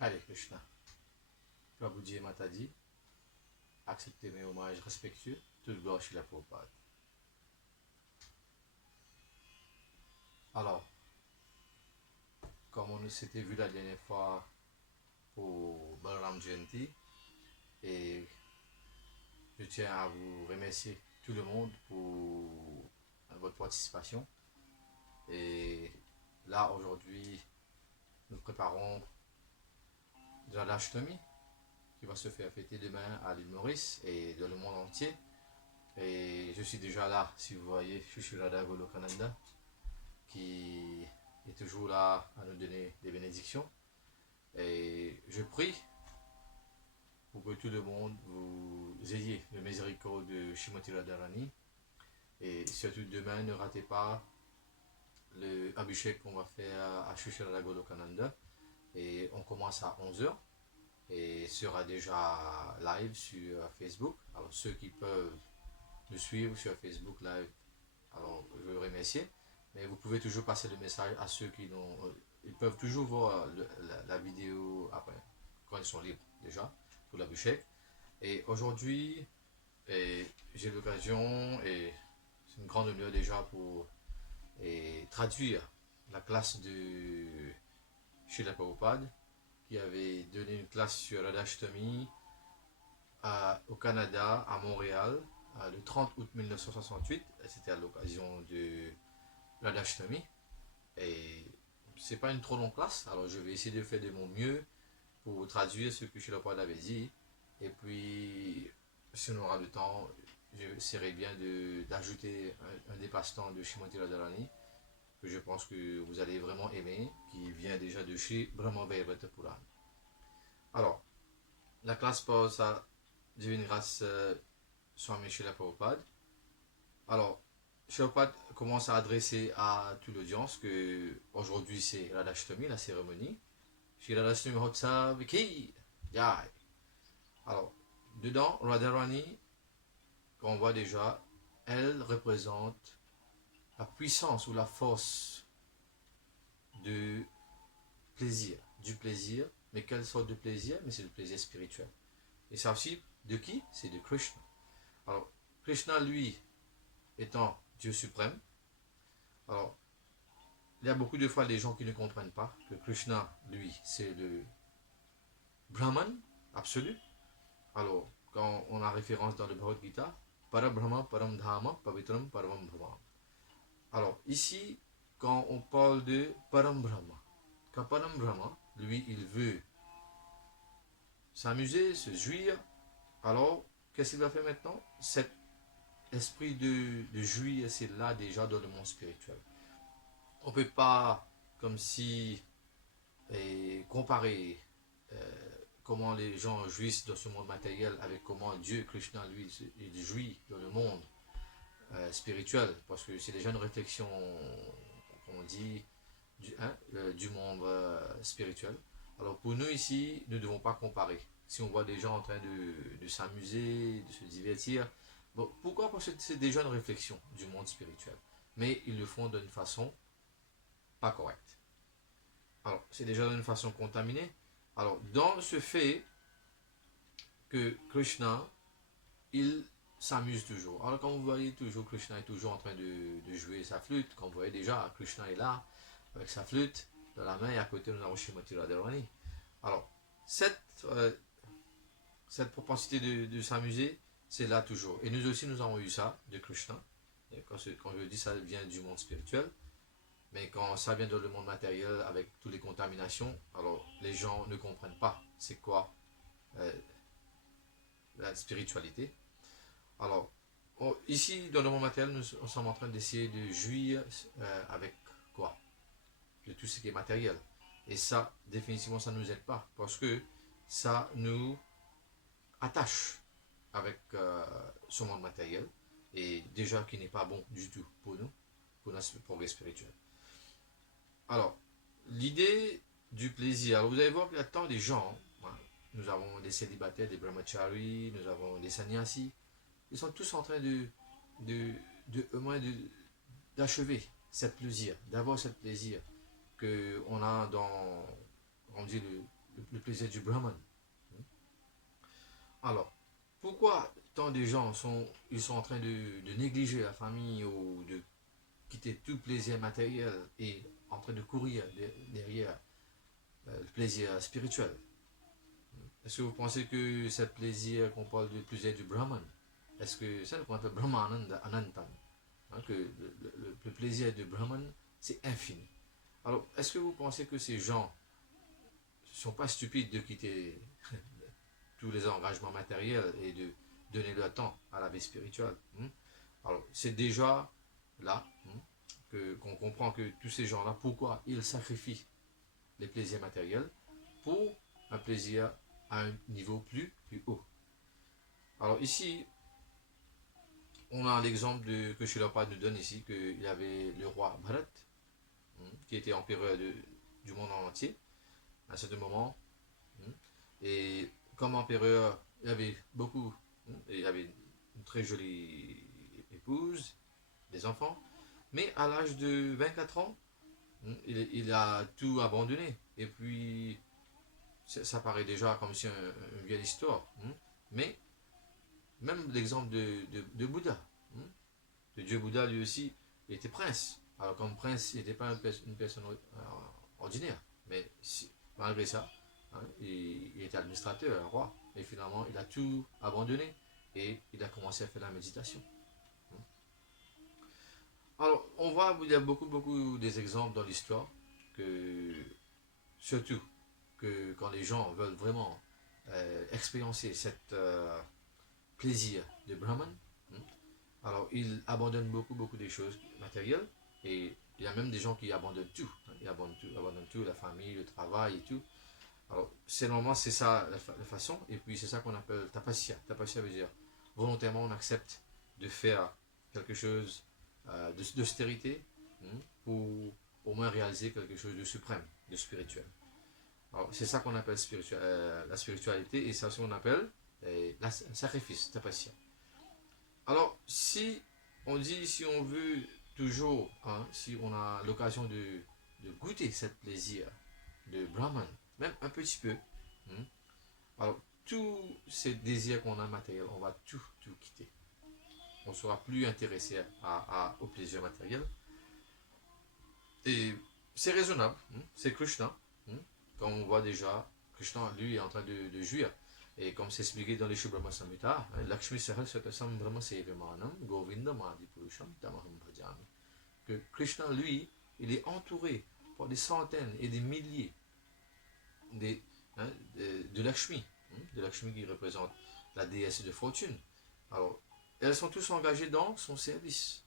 Allez, Krishna, Prabhuji Mataji, acceptez mes hommages respectueux, toute gloire chez la Prabhupada. Alors, comme on s'était vu la dernière fois pour Balaram Jayanti, et je tiens à vous remercier tout le monde pour votre participation. Et là, aujourd'hui, nous préparons Radhashtami qui va se faire fêter demain à l'île Maurice et dans le monde entier. Et je suis déjà là, si vous voyez, je suis Radha Golokananda qui est toujours là à nous donner des bénédictions. Et je prie pour que tout le monde vous ayez le miséricorde de Shrimati Radharani. Et surtout demain, ne ratez pas le Abhishek qu'on va faire à Shri Radha Golokananda. Et on commence à 11h et sera déjà live sur Facebook. Alors ceux qui peuvent nous suivre sur Facebook live, alors je veux remercier. Mais vous pouvez toujours passer le message à ceux qui n'ont... Ils peuvent toujours voir la vidéo après, quand ils sont libres déjà, pour l'Abhishek. Et aujourd'hui, j'ai l'occasion, et c'est une grande honneur déjà pour traduire la classe de Srila Prabhupada, qui avait donné une classe sur Radhashtami au Canada, à Montréal, le 30 août 1968. C'était à l'occasion de Radhashtami. Et c'est pas une trop longue classe, alors je vais essayer de faire de mon mieux pour traduire ce que Srila Prabhupada avait dit. Et puis, si on aura le temps, j'essaierai bien d'ajouter un des passe-temps de Shrimati Radharani, que je pense que vous allez vraiment aimer, qui vient déjà de chez Brahma Vaivata Puran. Alors, la classe pose sa divine grâce Swami Srila Prabhupada. Alors, Srila Prabhupada commence à adresser à toute l'audience que aujourd'hui c'est Radhashtami, la cérémonie. Shri Radhashtami Mahotsav Ki Jai. Alors, dedans, Radharani, qu'on voit déjà, elle représente la puissance ou la force de plaisir, du plaisir, mais quelle sorte de plaisir? Mais c'est le plaisir spirituel. Et ça aussi, de qui? C'est de Krishna. Alors, Krishna, lui, étant Dieu suprême, alors, il y a beaucoup de fois des gens qui ne comprennent pas que Krishna, lui, c'est le Brahman absolu. Alors, quand on a référence dans le Bhagavad Gita, Parabrahma, Paramdhama, Pavitram, Paravam Bhavam. Alors, ici, quand on parle de Param Brahma, quand Param Brahma, lui, il veut s'amuser, se jouir, alors, qu'est-ce qu'il va faire maintenant? Cet esprit de jouir, c'est là déjà dans le monde spirituel. On ne peut pas, comme si, comparer comment les gens jouissent dans ce monde matériel avec comment Dieu, Krishna, lui, il jouit dans le monde spirituel, parce que c'est déjà une réflexion, comme on dit, du monde spirituel. Alors pour nous ici, nous ne devons pas comparer. Si on voit des gens en train de s'amuser, de se divertir, bon, pourquoi? Parce que c'est déjà une réflexion du monde spirituel. Mais ils le font d'une façon pas correcte. Alors, c'est déjà d'une façon contaminée. Alors, dans ce fait que Krishna, il s'amuse toujours. Alors, quand vous voyez toujours, Krishna est toujours en train de jouer sa flûte. Quand vous voyez déjà, Krishna est là, avec sa flûte dans la main, et à côté, nous avons Shrimati Radharani. Alors, cette propensité de s'amuser, c'est là toujours. Et nous aussi, nous avons eu ça de Krishna. Et quand je dis ça vient du monde spirituel. Mais quand ça vient dans le monde matériel, avec toutes les contaminations, alors les gens ne comprennent pas c'est quoi la spiritualité. Alors, ici, dans le monde matériel, nous sommes en train d'essayer de jouir avec quoi? De tout ce qui est matériel. Et ça, définitivement, ça ne nous aide pas. Parce que ça nous attache avec ce monde matériel. Et déjà, qui n'est pas bon du tout pour nous, pour notre progrès spirituel. Alors, l'idée du plaisir. Alors, vous allez voir qu'il y a tant de gens nous avons des célibataires, des brahmacharis, nous avons des sannyasis. Ils sont tous en train au moins d'achever cette plaisir, d'avoir ce plaisir qu'on a dans, on dit, le plaisir du Brahman. Alors, pourquoi tant de gens ils sont en train de négliger la famille ou de quitter tout plaisir matériel et en train de courir derrière le plaisir spirituel? Est-ce que vous pensez que ce plaisir qu'on parle de plaisir du Brahman, est-ce que c'est ce qu'on appelle Brahmananda Anantam, que le plaisir du Brahman, c'est infini? Alors, est-ce que vous pensez que ces gens ne sont pas stupides de quitter tous les engagements matériels et de donner leur temps à la vie spirituelle? Alors, c'est déjà là qu'on comprend que tous ces gens-là, pourquoi ils sacrifient les plaisirs matériels pour un plaisir à un niveau plus haut. Alors ici, on a l'exemple que Srila Prabhupada nous donne ici, qu'il y avait le roi Bharat, qui était empereur du monde entier, à ce moment. Et comme empereur, il y avait beaucoup, il y avait une très jolie épouse, des enfants, mais à l'âge de 24 ans, il a tout abandonné. Et puis, ça paraît déjà comme si une vieille histoire. Mais, même l'exemple de Bouddha, de Dieu Bouddha, lui aussi, il était prince. Alors, comme prince, il n'était pas une personne ordinaire. Mais malgré ça, il était administrateur, un roi. Et finalement, il a tout abandonné. Et il a commencé à faire la méditation. Alors, on voit, il y a beaucoup des exemples dans l'histoire que, surtout, que quand les gens veulent vraiment expérimenter cet plaisir de Brahman, alors ils abandonnent beaucoup des choses matérielles, et il y a même des gens qui abandonnent tout. Ils abandonnent tout, la famille, le travail et tout. Alors, normalement, c'est ça la façon, et puis c'est ça qu'on appelle tapasya. Tapasya veut dire volontairement on accepte de faire quelque chose d'austérité pour au moins réaliser quelque chose de suprême, de spirituel. Alors, c'est ça qu'on appelle la spiritualité, et c'est ça qu'on appelle le sacrifice, tapasya. Alors, si on veut toujours, si on a l'occasion de goûter ce plaisir de Brahman, même un petit peu, alors tous ces désirs qu'on a matériels, on va tout quitter. On ne sera plus intéressé au plaisir matériel. Et c'est raisonnable, c'est Krishna. Comme on voit déjà, Krishna, lui, est en train de jouir. Et comme c'est expliqué dans les Shubhrama Samhita, Lakshmi Sahasratasam Brahma Sevamanam Govinda Madi Purusham Tamaham Bhajami. Que Krishna, lui, il est entouré par des centaines et des milliers de Lakshmi, de Lakshmi qui représente la déesse de fortune. Alors, elles sont tous engagées dans son service,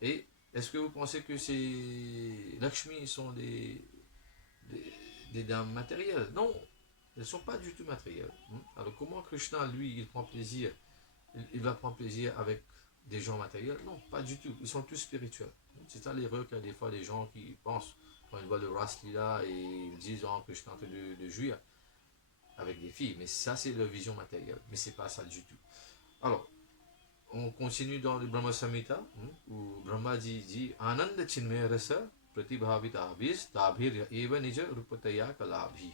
Et est-ce que vous pensez que ces Lakshmi sont des dames matérielles? Non, elles ne sont pas du tout matérielles. Alors comment Krishna, lui, il prend plaisir? Il va prendre plaisir avec des gens matériels? Non, pas du tout. Ils sont tous spirituels. C'est ça l'erreur qu'il y a des fois des gens qui pensent quand ils voient le Ras Lila et ils disent que je suis en train de jouir avec des filles. Mais ça, c'est leur vision matérielle. Mais c'est pas ça du tout. Alors, on continue dans le Brahma Samhita, où Brahma dit Ananda Chinmaya Rasa Pratibhavita Abhis Tabhir Eva Nija Rupataya Kalabhi.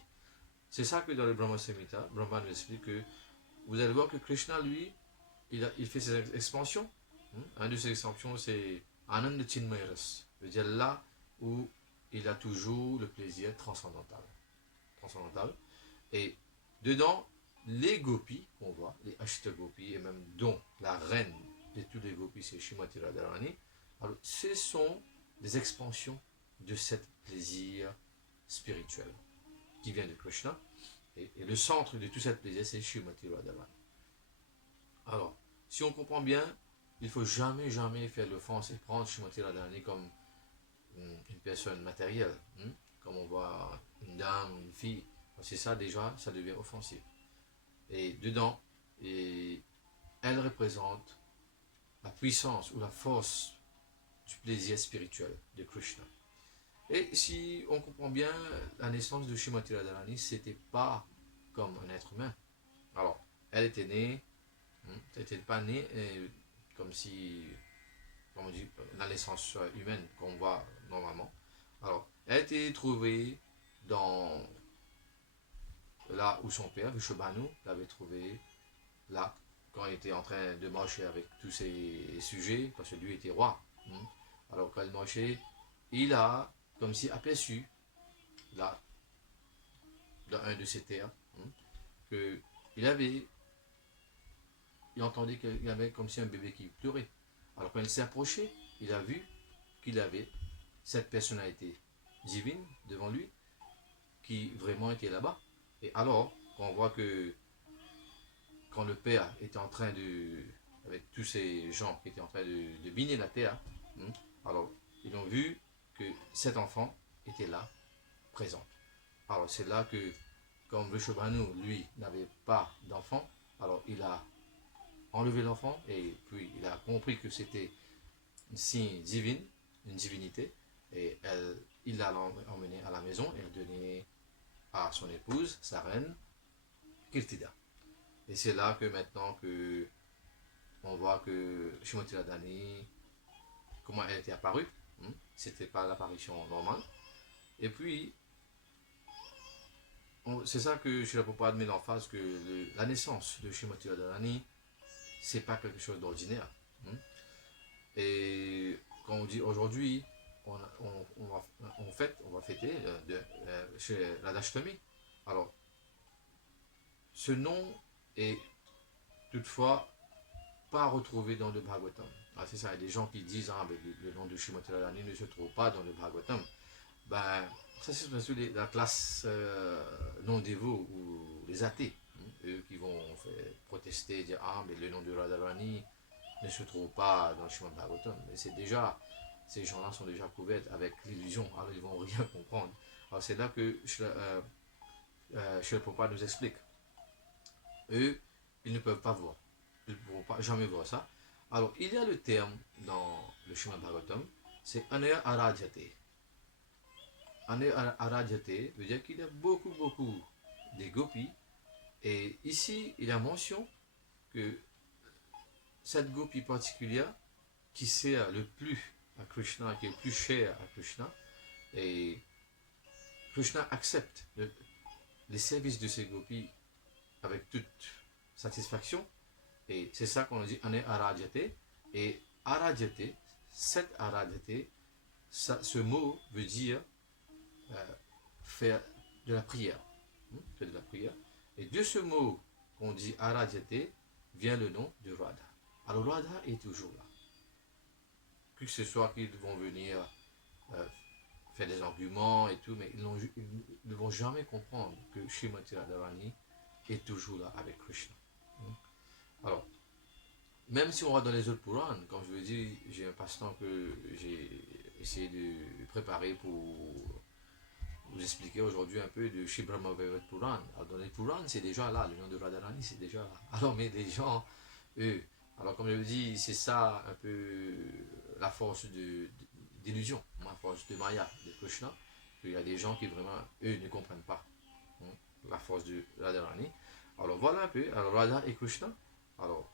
C'est ça que dans le Brahma Samhita, Brahma nous explique que vous allez voir que Krishna, lui, il fait ses expansions. Un de ses expansions, c'est Ananda Chinmaya Rasa. C'est-à-dire là où il a toujours le plaisir transcendantal. Et dedans, les gopis qu'on voit, les Ashta gopis, et même dont la reine de tous les gopis, c'est Srimati Radharani, alors ce sont des expansions de ce plaisir spirituel qui vient de Krishna. Et le centre de tout ce plaisir, c'est Srimati Radharani. Alors, si on comprend bien, il ne faut jamais faire l'offense et prendre Srimati Radharani comme une personne matérielle, comme on voit une dame, une fille. C'est ça déjà, ça devient offensif. Et dedans, elle représente la puissance ou la force du plaisir spirituel de Krishna. Et si on comprend bien, la naissance de Srimati Radharani, c'était pas comme un être humain. Alors, elle était née, elle n'était pas née comme si, comme on dit, la naissance humaine qu'on voit normalement. Alors, elle a été trouvée dans là où son père, Vishobhanu, l'avait trouvée là, quand il était en train de marcher avec tous ses sujets, parce que lui était roi. Alors, quand il marchait, il a, comme si aperçu, là, dans un de ses terres, que il entendait qu'il y avait comme si un bébé qui pleurait. Alors quand il s'est approché, il a vu qu'il avait cette personnalité divine devant lui qui vraiment était là-bas. Et alors, quand on voit que quand le père était en train de, avec tous ces gens qui étaient en train de biner la terre, alors ils ont vu que cet enfant était là, présent. Alors c'est là que, comme Vishobhanu, lui, n'avait pas d'enfant, alors il a enlevé l'enfant et puis il a compris que c'était une signe divine, une divinité, et il l'a emmené à la maison et a donné à son épouse, sa reine, Kirtida. Et c'est là que maintenant que on voit que Shrimati Radharani, comment elle était apparue, c'était pas l'apparition normale. Et puis, c'est ça que Srila Prabhupada met en face, que la naissance de Shrimati Radharani, c'est pas quelque chose d'ordinaire. Et quand on dit aujourd'hui, on va fêter chez Radhashtami. Alors, ce nom est toutefois pas retrouvé dans le Bhagavatam. Ah, c'est ça, il y a des gens qui disent ah, le nom de Shrimati Radharani ne se trouve pas dans le Bhagavatam. Ben, ça c'est bien sûr la classe non dévot ou les athées, eux qui vont protester, dire ah mais le nom de Radharani ne se trouve pas dans le Srimad Bhagavatam. Mais c'est déjà, ces gens-là sont déjà couverts avec l'illusion, alors ils vont rien comprendre. Alors c'est là que Srila Prabhupada nous explique. Eux, ils ne peuvent pas voir. Ils ne pourront pas jamais voir ça. Alors, il y a le terme dans le Srimad Bhagavatam, c'est Anaya Aradhyate. Anaya Aradhyate veut dire qu'il y a beaucoup de gopis. Et ici, il y a mention que cette gopi particulière qui sert le plus à Krishna, qui est le plus cher à Krishna, et Krishna accepte les services de ces gopis avec toute satisfaction, et c'est ça qu'on dit Ane Aradhyate. Et Aradhyate, cette Aradhyate, ce mot veut dire faire de la prière. Faire de la prière. Et de ce mot qu'on dit Aradhyate vient le nom de Radha. Alors Radha est toujours là. Que ce soit qu'ils vont venir faire des arguments et tout, mais ils ne vont jamais comprendre que Shrimati Radharani est toujours là avec Krishna. Alors, même si on va dans les autres Purans, comme je vous dis, j'ai un passe-temps que j'ai essayé de préparer pour vous expliquer aujourd'hui un peu de Shri Brahma Vaivat Puran. Alors dans les Purans, c'est déjà là, le nom de Radharani, c'est déjà là. Alors, mais les gens, eux, alors comme je vous dis, c'est ça un peu la force d'illusion, la force de Maya, de Krishna. Il y a des gens qui vraiment, eux, ne comprennent pas la force de Radharani. Alors voilà un peu, alors Radha et Krishna. Alors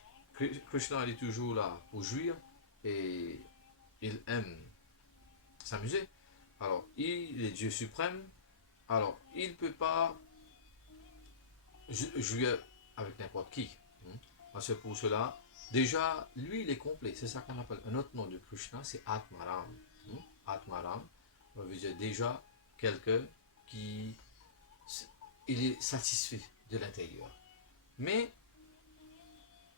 Krishna il est toujours là pour jouir et il aime s'amuser. Alors il est Dieu suprême. Alors il ne peut pas jouer avec n'importe qui. Parce que pour cela, déjà, lui, il est complet. C'est ça qu'on appelle. Un autre nom de Krishna, c'est Atmaram. Atmaram, on veut dire déjà quelqu'un qui il est satisfait de l'intérieur. Mais,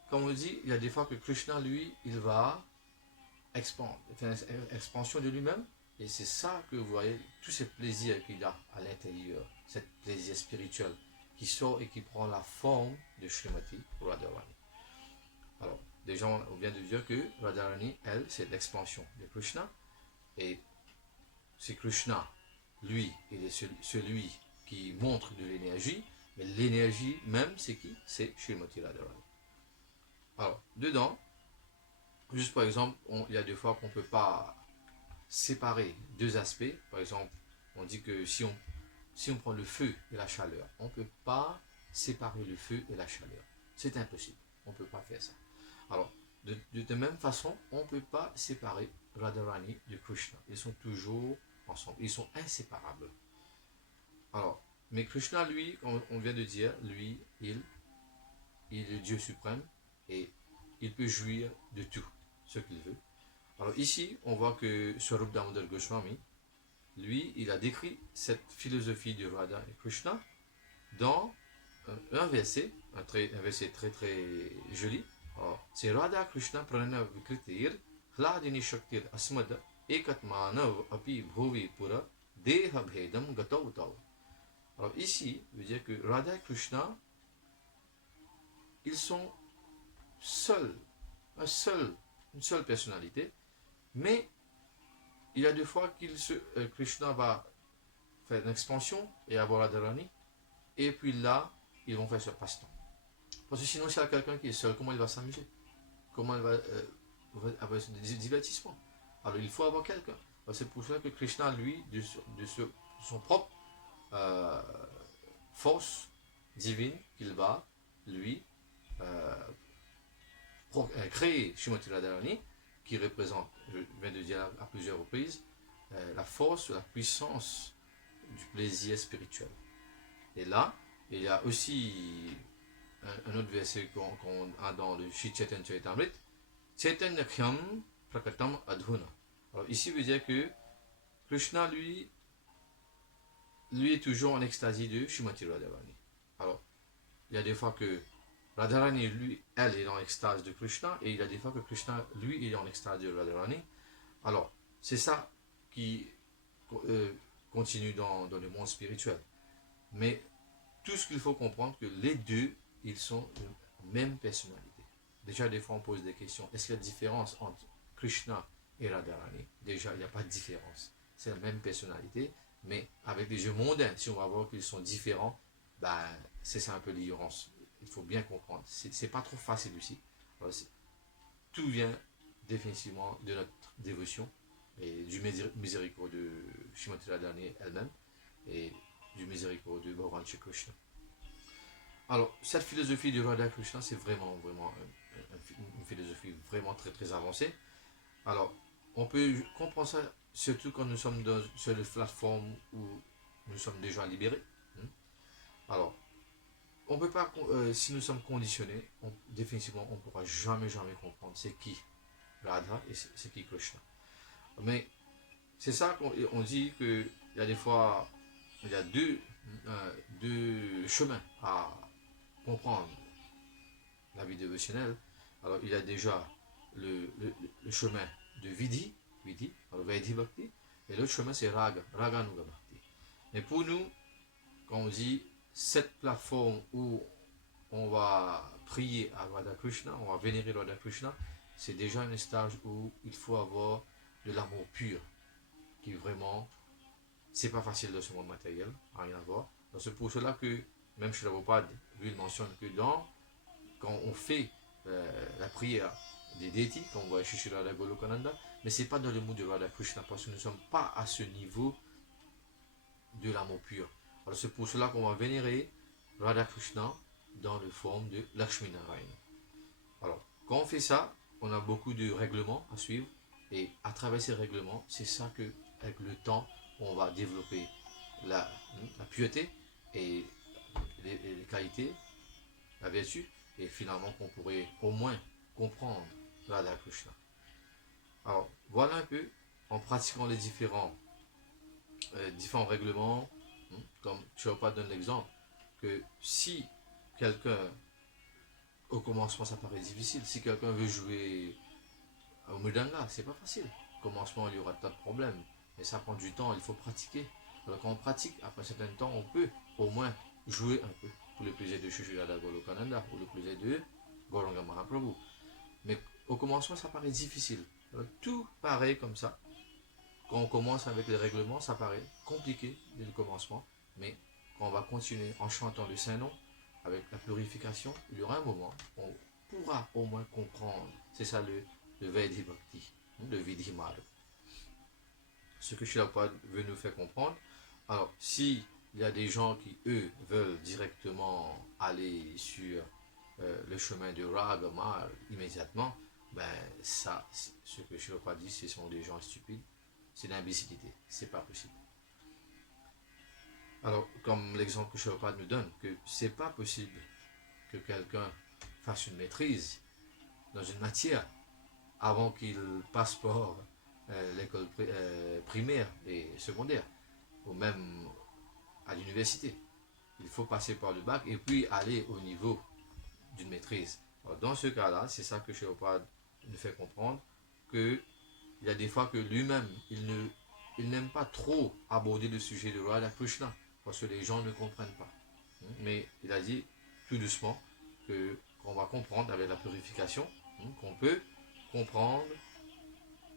comme on dit, il y a des fois que Krishna, lui, il va expandre, faire une expansion de lui-même. Et c'est ça que vous voyez, tous ces plaisirs qu'il a à l'intérieur, ce plaisir spirituel qui sort et qui prend la forme de Shrimati Radharani. Alors, des gens, on vient de dire que Radharani, elle, c'est l'expansion de Krishna. Et c'est Krishna, lui, il est celui qui montre de l'énergie. Mais l'énergie même, c'est qui? C'est Shrimati Radharani. Alors, dedans, juste par exemple, il y a des fois qu'on ne peut pas séparer deux aspects. Par exemple, on dit que si on prend le feu et la chaleur, on ne peut pas séparer le feu et la chaleur. C'est impossible. On ne peut pas faire ça. Alors, de même façon, on ne peut pas séparer Radharani de Krishna. Ils sont toujours ensemble. Ils sont inséparables. Alors, mais Krishna, lui, comme on vient de dire, lui, il est le Dieu suprême et il peut jouir de tout ce qu'il veut. Alors ici, on voit que Swarup Damodar Goswami, lui, il a décrit cette philosophie de Radha et Krishna dans un verset, un verset très très joli. C'est Radha Krishna Pranana Vikritir Hladini Shaktir Asmada Ekatmanav Api Bhuvi Pura Deha Bhedam Gatav Tav. Alors ici, veut dire que Radha et Krishna, ils sont seuls, une seule personnalité, mais il y a des fois Krishna va faire une expansion et avoir Radharani, et puis là, ils vont faire ce passe-temps. Parce que sinon, s'il y a quelqu'un qui est seul, comment il va s'amuser? Comment il va avoir des divertissements? Alors il faut avoir quelqu'un. C'est pour cela que Krishna, lui, de son propre force divine, qu'il va, lui, créer Srimati Radharani, qui représente, je viens de dire à plusieurs reprises, la force, la puissance du plaisir spirituel. Et là, il y a aussi un autre verset qu'on a dans le Shri Chaitanya Charitamrita, Chaitanya Khyam Prakatam Adhuna. Alors ici veut dire que Krishna, lui est toujours en extasie de Srimati Radharani. Alors, il y a des fois que Radharani, lui, elle est en extase de Krishna, et il y a des fois que Krishna, lui, il est en extase de Radharani. Alors, c'est ça qui continue dans le monde spirituel. Mais tout ce qu'il faut comprendre, que les deux, ils sont la même personnalité. Déjà, des fois, on pose des questions. Est-ce qu'il y a une différence entre Krishna et Radharani? Déjà, il n'y a pas de différence. C'est la même personnalité, mais avec les jeux mondains, si on va voir qu'ils sont différents, ben, c'est ça un peu l'ignorance. Il faut bien comprendre. C'est pas trop facile aussi. Alors, tout vient définitivement de notre dévotion et du miséricorde de Srimati Radharani elle-même et du miséricorde de Bhagavan Shri Krishna. Alors, cette philosophie de Radha Krishna, c'est vraiment une philosophie vraiment très très avancée. Alors, on peut comprendre ça surtout quand nous sommes sur une plateforme où nous sommes déjà libérés. Alors, on peut pas, si nous sommes conditionnés, définitivement, on ne pourra jamais comprendre c'est qui Radha et c'est qui Krishna. Mais c'est ça qu'on dit qu'il y a des fois, il y a deux chemins à comprendre la vie dévotionnelle. Alors, il y a déjà le chemin de Vidhi, alors Vaidhi Bhakti, et l'autre chemin c'est Raganuga Bhakti. Mais pour nous, quand on dit cette plateforme où on va prier à Radha Krishna, on va vénérer Radha Krishna, c'est déjà un stage où il faut avoir de l'amour pur, qui vraiment, c'est pas facile dans ce monde matériel, rien à voir. C'est pour cela que, même chez Prabhupada, lui il mentionne que quand on fait la prière des déités, quand on voit Shri Radha Golokananda, mais c'est pas dans le mood de Radha Krishna, parce que nous ne sommes pas à ce niveau de l'amour pur. Alors c'est pour cela qu'on va vénérer Radha Krishna dans la forme de Lakshmi Narayana. Alors, quand on fait ça, on a beaucoup de règlements à suivre, et à travers ces règlements, c'est ça que, avec le temps, on va développer la pureté et les qualités, la vertu, et finalement qu'on pourrait au moins comprendre Radha Krishna. Alors, voilà un peu, en pratiquant les différents règlements, comme Prabhupada donne l'exemple, que si quelqu'un, au commencement ça paraît difficile, si quelqu'un veut jouer au mridanga, c'est pas facile. Au commencement, il y aura tas de problèmes, mais ça prend du temps, il faut pratiquer. Alors quand on pratique, après un certain temps, on peut au moins jouer un peu pour le plaisir de Shri Radha Golokananda ou le plaisir de Gauranga Mahaprabhu. Mais au commencement, ça paraît difficile. Alors, tout paraît comme ça. Quand on commence avec les règlements, ça paraît compliqué dès le commencement, mais quand on va continuer en chantant le Saint-Nom, avec la purification, il y aura un moment où on pourra au moins comprendre. C'est ça le Vaidhi Bhakti, le Vidhi Marg. Ce que Srila Prabhupada veut nous faire comprendre. Alors, si il y a des gens qui, eux, veulent directement aller sur le chemin de Ragama immédiatement. Ben, ça, ce que Shilpa dit, ce sont des gens stupides. C'est l'imbécilité. C'est pas possible. Alors, comme l'exemple que Shilpa nous donne, que c'est pas possible que quelqu'un fasse une maîtrise dans une matière avant qu'il passe par l'école primaire et secondaire, ou même à l'université. Il faut passer par le bac et puis aller au niveau d'une maîtrise. Alors, dans ce cas-là, c'est ça que Shilpa nous fait comprendre, qu'il y a des fois que lui-même, il n'aime pas trop aborder le sujet de Radha Krishna, parce que les gens ne comprennent pas. Mais il a dit, tout doucement, qu'on va comprendre avec la purification, qu'on peut comprendre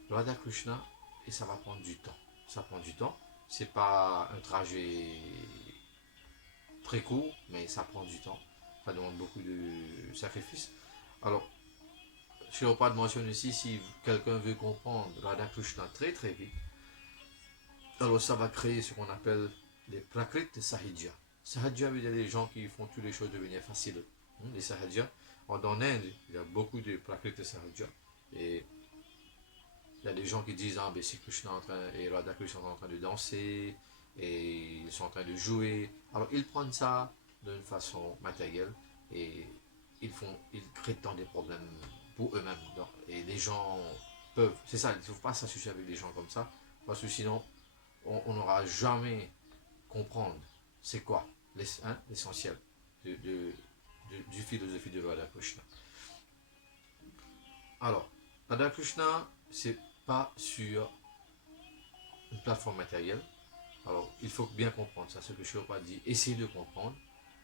Radha Krishna, et ça va prendre du temps. Ça prend du temps. C'est pas un trajet très court, mais ça prend du temps. Ça demande beaucoup de sacrifices. Alors, Shilpa mentionne ici, si quelqu'un veut comprendre Radha Krishna très très vite, alors ça va créer ce qu'on appelle les Prakrit Sahidja. Sahidja veut dire les gens qui font toutes les choses devenir faciles. Les Sahidja. Dans l'Inde, il y a beaucoup de Prakrit Sahidja. Et il y a des gens qui disent, ah, ben, c'est Krishna et Radha Krishna sont en train de danser, et ils sont en train de jouer. Alors, ils prennent ça d'une façon matérielle, et ils créent tant des problèmes pour eux-mêmes. Et les gens peuvent, c'est ça, il ne faut pas s'associer avec des gens comme ça, parce que sinon, on n'aura jamais comprendre c'est quoi l'essentiel du philosophie de Radha Krishna. Alors, Radha Krishna, c'est pas sur une plateforme matérielle. Alors, il faut bien comprendre ça, ce que Shilpa dit, essayez de comprendre.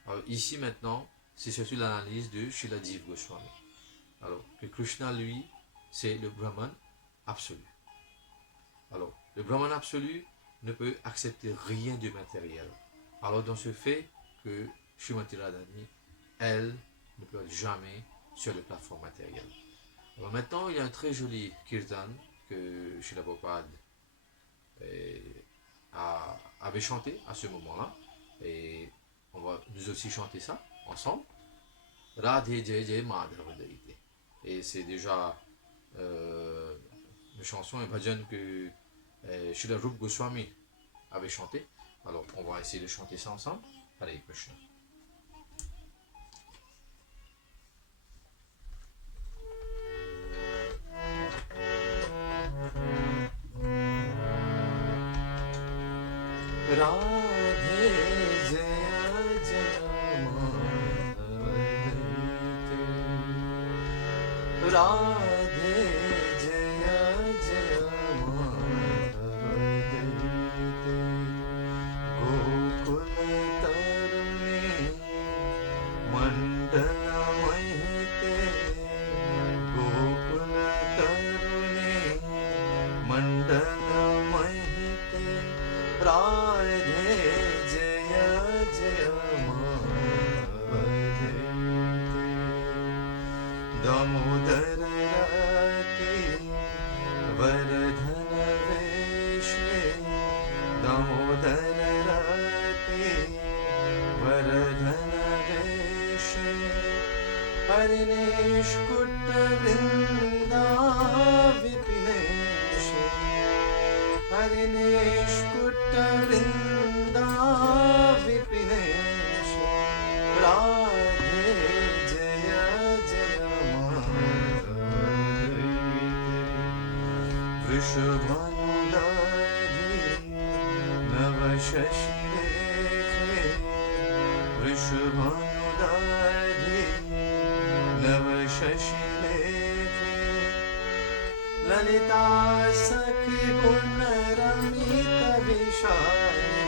Alors, ici maintenant, c'est surtout l'analyse de Srila Jiva Goswami. Alors, que Krishna, lui, c'est le Brahman absolu. Alors, le Brahman absolu ne peut accepter rien de matériel. Alors, dans ce fait que Srimati Radharani, elle ne peut jamais sur les plateformes matérielles. Alors maintenant, il y a un très joli kirtan que Srila Prabhupada avait chanté à ce moment-là. Et on va nous aussi chanter ça ensemble. Radhe Jai Jai Madhava Daite. Et c'est déjà une chanson, un bhajan que Srila Rupa Goswami avait chanté. Alors on va essayer de chanter ça ensemble. Hare Krishna. Radhe Jaya Jaya Madhava Daite. Radhe Jaya Jaya Madhava Daite. Gokul Tarune Mandala Mahite. Gokul Tarune Mandala Mahite. Radhe Jaya Jaya Madhava Daite. Damodar Rati Vardhana Veshe. Damodar Rati Vardhana Veshe. Harinesh Kutta Vrinda Vipineshe. Harinesh Kutta Vrinda Vipineshe. Radhe Jaya Jaya Madhava Daite. Vrishabhanudari Navashashilekhe. Vrishabhanudari Navashashilekhe. Lalita Sakhi Guna Ramita Vishali.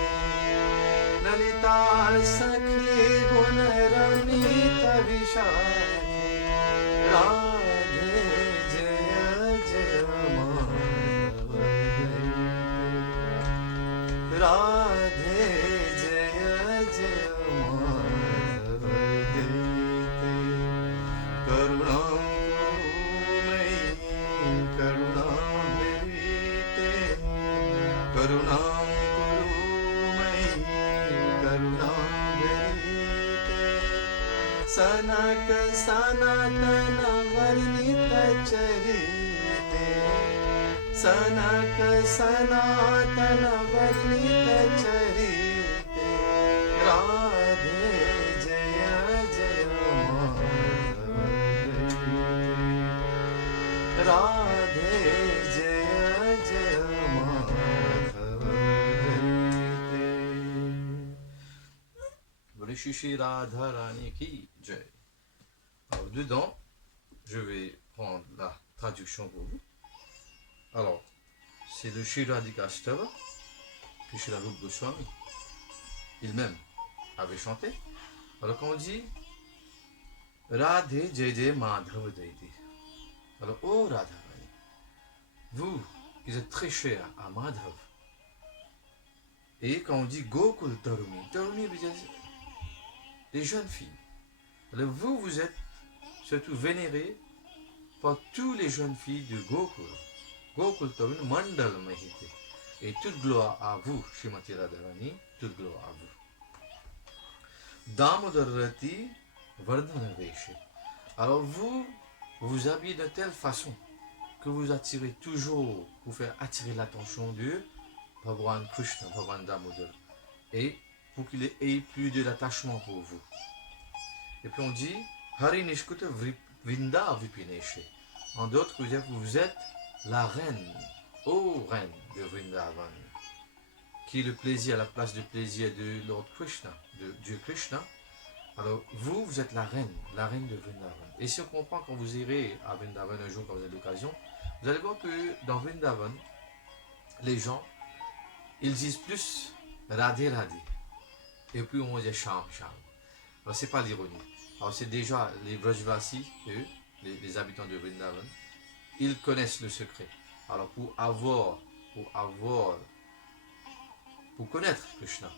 Lalita Sakhi Guna Ramita Vishali. Radhe Jaya Jaya Madhava Daite. Radhe Jaya Jaya Madhava Daite. Karunam Karunam सनक सनातन वर्णित चरिते सनक सनातन वर्णित चरिते राधे जय जय माधव राधे जय जय माधव बोले श्री श्री राधा रानी की जय. Alors dedans, je vais prendre la traduction pour vous. Alors, c'est le Sri Radhikastava que Sri Rupa Goswami il-même avait chanté. Alors quand on dit Radhe Jai Jai Madhav Daiti. Alors, oh Radharani, vous qui êtes très cher à Madhav. Et quand on dit Gokul Taruni, Taruni veut dire les jeunes filles. Alors vous, vous êtes surtout vénérés par tous les jeunes filles de Gokul. Gokul Taruni Mandal Mahite. Et toute gloire à vous, Srimati Radharani, toute gloire à vous. Damodarati Vardhana Veshe. Alors vous, vous vous habillez de telle façon que vous attirez toujours, pour faire attirer l'attention de Bhagavan Krishna, Bhagavan Damodar. Et pour qu'il ait plus de l'attachement pour vous. Et puis on dit Hari Nishkuta Vrinda Vipineshe. En d'autres, vous êtes la reine, ô reine de Vrindavan, qui est le plaisir à la place du plaisir de Lord Krishna, de Dieu Krishna. Alors vous, vous êtes la reine de Vrindavan. Et si on comprend quand vous irez à Vrindavan un jour quand vous avez l'occasion, vous allez voir que dans Vrindavan, les gens, ils disent plus Radhe Radhe. Et puis on dit Sham Sham. Alors c'est pas l'ironie. Alors c'est déjà les Vrajvasis, eux, les habitants de Vrindavan, ils connaissent le secret. Alors pour connaître Krishna,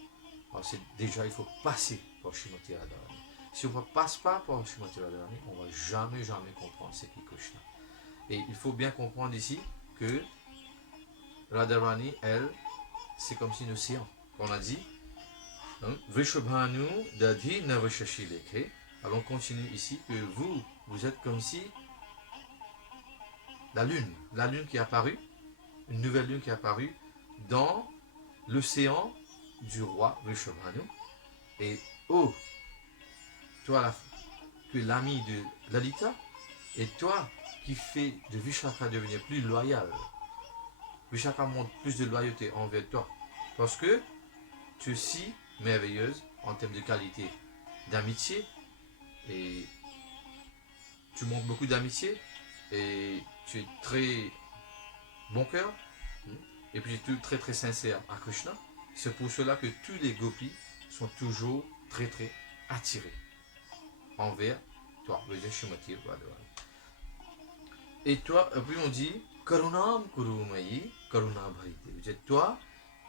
alors c'est déjà il faut passer par Srimati Radharani. Si on ne passe pas par Srimati Radharani, on ne va jamais comprendre c'est qui Krishna. Et il faut bien comprendre ici que Radharani, elle, c'est comme si un océan. On a dit Vrishabhanu Dadhi Navashashi Lekhe. Alors on continue ici que vous êtes comme si la lune qui est apparue, une nouvelle lune qui est apparue dans l'océan du roi Vrishabhanu. Et toi tu es l'ami de Lalita, et toi qui fais de Vishaka devenir plus loyal, Vishaka montre plus de loyauté envers toi, parce que tu es si merveilleuse en termes de qualité d'amitié, et tu montres beaucoup d'amitié, et tu es très bon cœur, et puis tu es très très sincère à Krishna. C'est pour cela que tous les gopis sont toujours très très attirés envers toi, le Srimati Radharani. Et toi, puis on dit Karunam Kurumayi Karuna Bharite. Vous êtes toi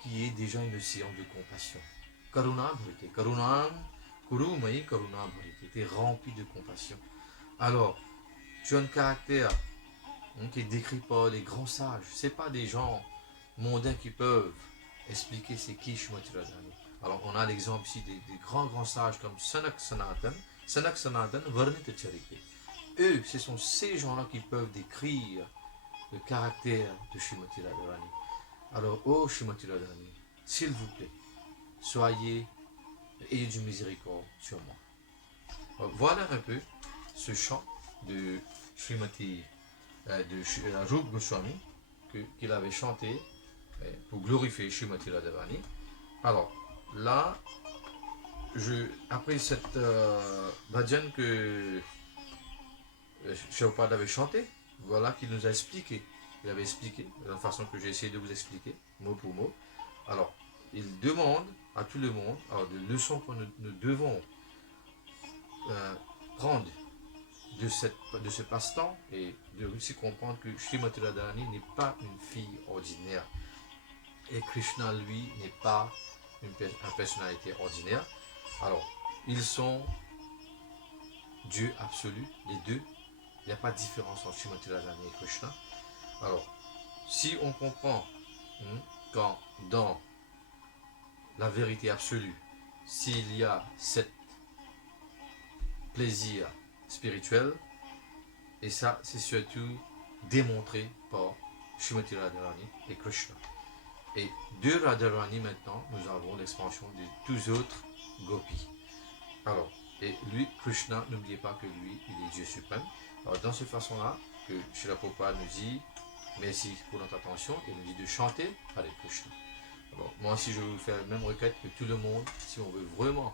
qui est déjà un océan de compassion. Karuna Bharite. Karunam Kurumayi Karuna Bharite. Tu es rempli de compassion. Alors, tu as un caractère qui est décrit par les grands sages. Ce n'est pas des gens mondains qui peuvent expliquer c'est qui Srimati Radharani. Alors, on a l'exemple ici des grands sages comme Sanak Sanatan, Varnita Charite. Eux, ce sont ces gens-là qui peuvent décrire le caractère de Srimati Radharani. Alors, oh Srimati Radharani, s'il vous plaît, ayez du miséricorde sur moi. Alors, voilà un peu ce chant de Srimati Rupa Goswami qu'il avait chanté pour glorifier Srimati Radharani. Alors, là, après cette bhajan que Prabhupada avait chanté, voilà qu'il nous a expliqué. Il avait expliqué de la façon que j'ai essayé de vous expliquer, mot pour mot. Alors, il demande à tout le monde, alors des leçons que nous devons prendre de ce passe-temps, et de aussi comprendre que Srimati Radharani n'est pas une fille ordinaire. Et Krishna, lui, n'est pas une personnalité ordinaire. Alors, ils sont Dieu absolu, les deux. Il n'y a pas de différence entre Srimati Radharani et Krishna. Alors, si on comprend quand dans la vérité absolue, s'il y a cette plaisir spirituel. Et ça, c'est surtout démontré par Srimati Radharani et Krishna. Et de Radharani maintenant, nous avons l'expansion de tous autres gopis. Alors, et lui, Krishna, n'oubliez pas que lui, il est Dieu suprême. Alors, dans cette façon-là, que Srila Prabhupada nous dit, merci pour notre attention, et nous dit de chanter Hare Krishna. Alors, moi aussi, je vais vous faire la même requête que tout le monde, si on veut vraiment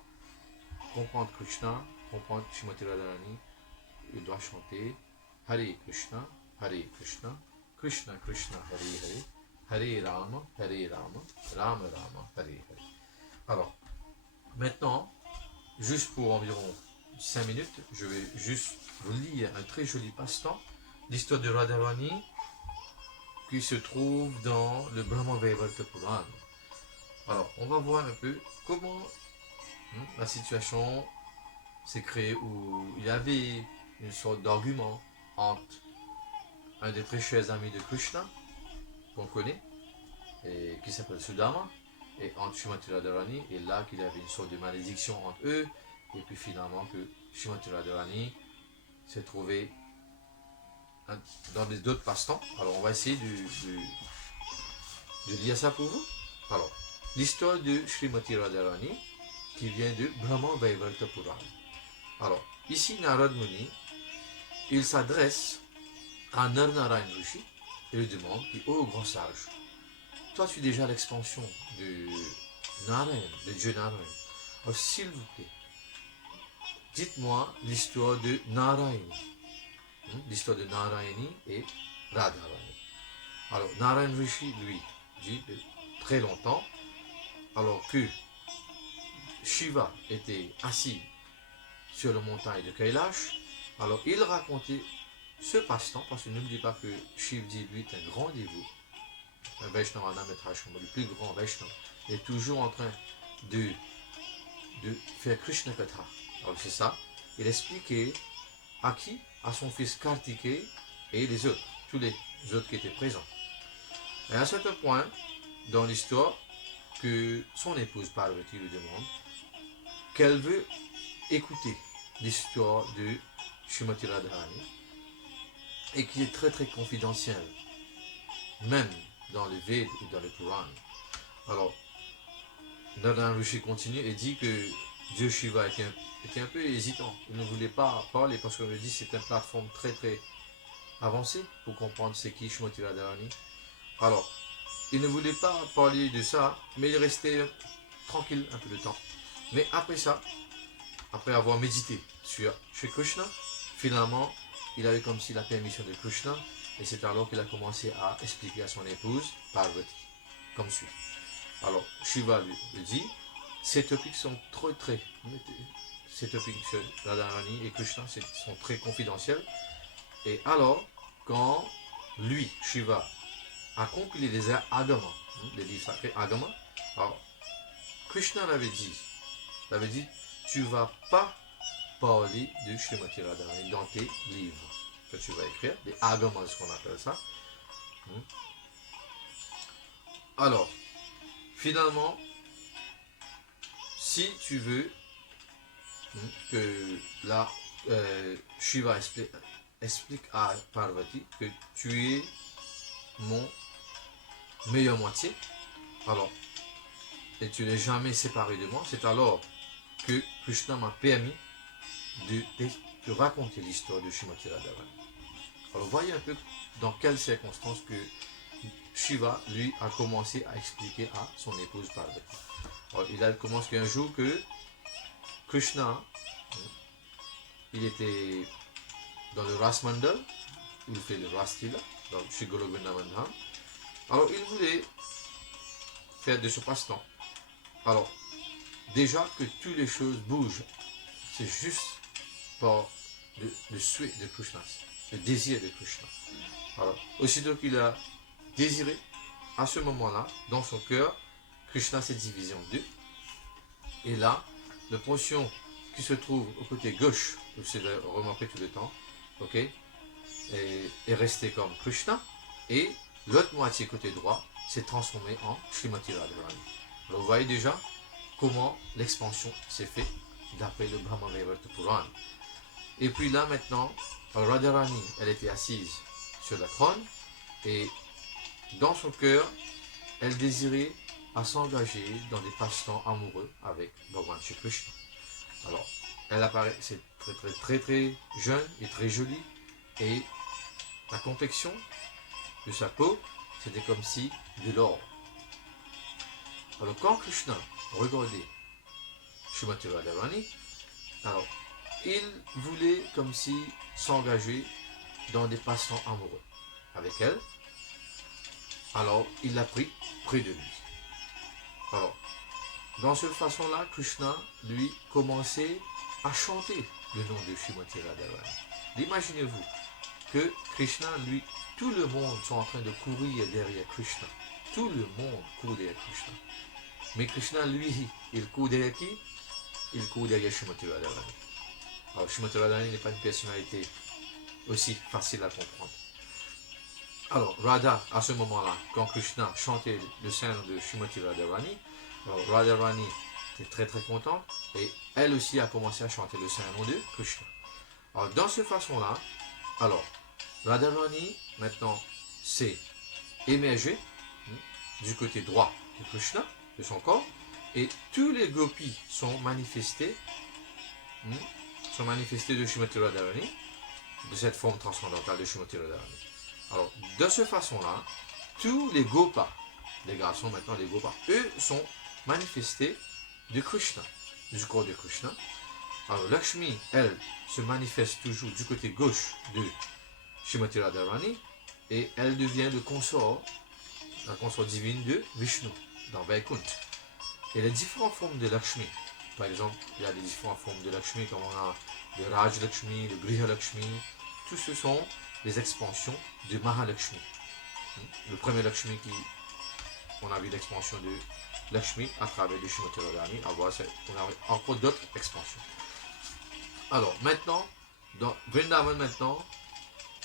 comprendre Krishna, comprendre Srimati Radharani, il doit chanter Hare Krishna, Krishna Krishna, Hare Hare, Rama, Rama Rama, Hare Hare. Alors, maintenant, juste pour environ 5 minutes, je vais juste vous lire un très joli passe-temps, l'histoire de Radharani, qui se trouve dans le Brahma Vaivarta Puran. Alors, on va voir un peu comment la situation s'est créée, où il y avait une sorte d'argument entre un des très chers amis de Krishna, qu'on connaît, et qui s'appelle Sudama, et entre Srimati Radharani, et là qu'il y avait une sorte de malédiction entre eux, et puis finalement que Srimati Radharani s'est trouvé dans d'autres passe-temps. Alors on va essayer de lire ça pour vous. Alors, l'histoire de Srimati Radharani, qui vient de Brahma Vaivarta Puran. Alors, ici Narad Muni, il s'adresse à Narnarayan Rishi et lui demande, ô grand sage, toi tu es déjà l'expansion de Narayan, de Dieu Narayan. Alors s'il vous plaît, dites-moi l'histoire de Narayani, l'histoire de Narayani et Radharani. Alors Narayan Rishi, lui, dit de très longtemps, alors que Shiva était assis sur la montagne de Kailash, alors il racontait ce passe-temps, parce que n'oubliez pas que Shivji, lui, est un grand dévot, un Vaishnava Nametrashama, le plus grand Vaishnava, il est toujours en train de faire Krishna Katha. Alors c'est ça, il expliquait à qui? À son fils Kartikeya et les autres, tous les autres qui étaient présents. Et à un certain point, dans l'histoire, que son épouse Parvati lui demande qu'elle veut écouter l'histoire de Srimati Radharani, et qui est très très confidentiel, même dans les Veds et dans les Purans. Alors, Narayana Rishi continue et dit que Dieu Shiva était un peu hésitant. Il ne voulait pas parler parce qu'on lui dit que c'est une plateforme très très avancée pour comprendre c'est qui Srimati Radharani. Alors, il ne voulait pas parler de ça, mais il restait tranquille un peu de temps. Mais après ça, après avoir médité sur Shri Krishna, finalement, il avait comme si la permission de Krishna, et c'est alors qu'il a commencé à expliquer à son épouse, Parvati, comme suit. Alors, Shiva lui dit, ces topics sont ces topics sur Radharani et Krishna sont très confidentiels. Et alors, quand lui, Shiva, a compilé les agamas, les livres sacrés agamas, alors, Krishna l'avait dit, tu ne vas pas parler de Srimati Radharani dans tes livres que tu vas écrire, les agamas, ce qu'on appelle ça. Alors, finalement, si tu veux que là, Shiva explique à Parvati que tu es mon meilleure moitié, alors, et tu n'es jamais séparé de moi, c'est alors que Krishna m'a permis de raconter l'histoire de Srimati Radharani. Alors voyez un peu dans quelles circonstances que Shiva, lui, a commencé à expliquer à son épouse Parvati. Alors, il commence qu'un jour que Krishna, il était dans le Ras Mandal, où il fait le Ras Lila, dans Shri Golovina Mandham. Alors il voulait faire de ce passe-temps. Alors, déjà que toutes les choses bougent, c'est juste par le souhait de Krishna, le désir de Krishna. Alors, aussitôt qu'il a désiré, à ce moment-là, dans son cœur, Krishna s'est divisé en deux. Et là, la portion qui se trouve au côté gauche, vous l'avez remarqué tout le temps, ok, est restée comme Krishna, et l'autre moitié côté droit s'est transformée en Srimati Radharani. Alors vous voyez déjà comment l'expansion s'est faite d'après le Brahma Vaivarta Puran. Et puis là maintenant, Radharani, elle était assise sur la trône et dans son cœur, elle désirait à s'engager dans des passe-temps amoureux avec Bhagavan Shri Krishna. Alors, elle apparaît, c'est très jeune et très jolie et la complexion de sa peau, c'était comme si de l'or. Alors quand Krishna regardait Srimati Radharani, alors il voulait comme si s'engager dans des passe-temps amoureux avec elle. Alors il l'a pris près de lui. Alors, dans cette façon-là, Krishna, lui, commençait à chanter le nom de Srimati Radharani. Imaginez-vous que Krishna, lui, tout le monde sont en train de courir derrière Krishna. Tout le monde court derrière Krishna. Mais Krishna, lui, il court derrière qui? Il court derrière Srimati Radharani. Alors, Srimati Radharani n'est pas une personnalité aussi facile à comprendre. Alors, Radha, à ce moment-là, quand Krishna chantait le sein de Srimati Radharani, alors Radharani était très contente et elle aussi a commencé à chanter le Saint-Nom de Krishna. Alors, dans cette façon-là, alors, Radharani, maintenant, s'est émergée du côté droit de Krishna, de son corps, et tous les gopis sont manifestés de Srimati Radharani, de cette forme transcendantale de Srimati Radharani. Alors, de cette façon-là, tous les gopas, les garçons maintenant, les gopas, eux sont manifestés de Krishna, du corps de Krishna. Alors, Lakshmi, elle, se manifeste toujours du côté gauche de Srimati Radharani et elle devient la consort divine de Vishnu dans Vaikuntha. Et les différentes formes de Lakshmi, par exemple, il y a des différentes formes de Lakshmi, comme on a le Raj Lakshmi, le Griha Lakshmi, tout ce sont des expansions de Mahalakshmi. Le premier Lakshmi on a vu l'expansion de Lakshmi à travers le Srimati Radharani, on a encore d'autres expansions. Alors maintenant, dans Vrindavan maintenant,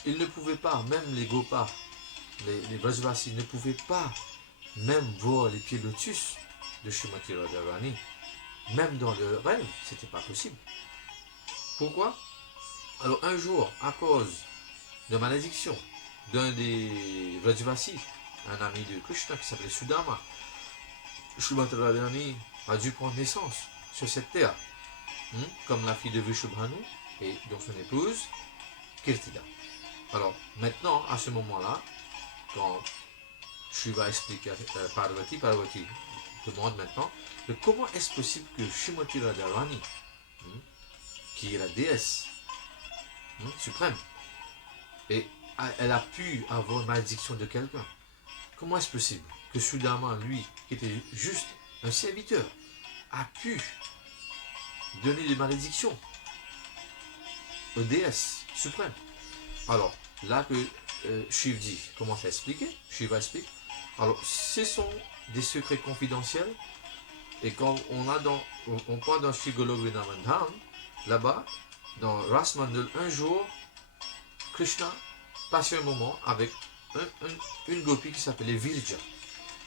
ils ne pouvaient pas, même les Gopas, les Vrajavasis ne pouvaient pas même voir les pieds lotus de Srimati Radharani. Même dans le rêve, c'était pas possible. Pourquoi? Alors un jour, à cause de malédiction d'un des Vrajavasis, un ami de Krishna qui s'appelait Sudama, Srimati Radharani a dû prendre naissance sur cette terre, comme la fille de Vishubhanu et dont son épouse Kirtida. Alors maintenant, à ce moment-là, quand Shiva explique à Parvati demande maintenant comment est-ce possible que Srimati Radharani, qui est la déesse suprême, et elle a pu avoir une malédiction de quelqu'un. Comment est-ce possible que Sudama, lui, qui était juste un serviteur, a pu donner des malédictions aux déesses suprêmes? Alors, là que Shivji commence à expliquer, Shiva explique, alors ce sont des secrets confidentiels, et quand on parle dans Shri Golok Vrindavan Dham, là-bas, dans Ras Mandal, un jour, Krishna passait un moment avec une gopi qui s'appelait Virja.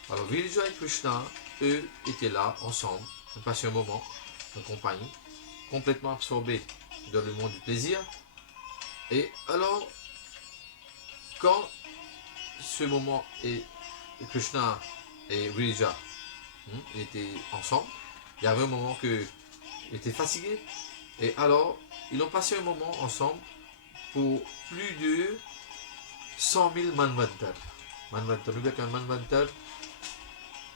Alors Virja et Krishna, eux, étaient là, ensemble, ils passaient un moment en compagnie, complètement absorbés dans le monde du plaisir. Et alors, quand ce moment et Krishna et Virja étaient ensemble, il y avait un moment qu'ils étaient fatigués. Et alors, ils ont passé un moment ensemble pour plus de 100 000 manvantar. Manvantar, vous voyez qu'un manvantar,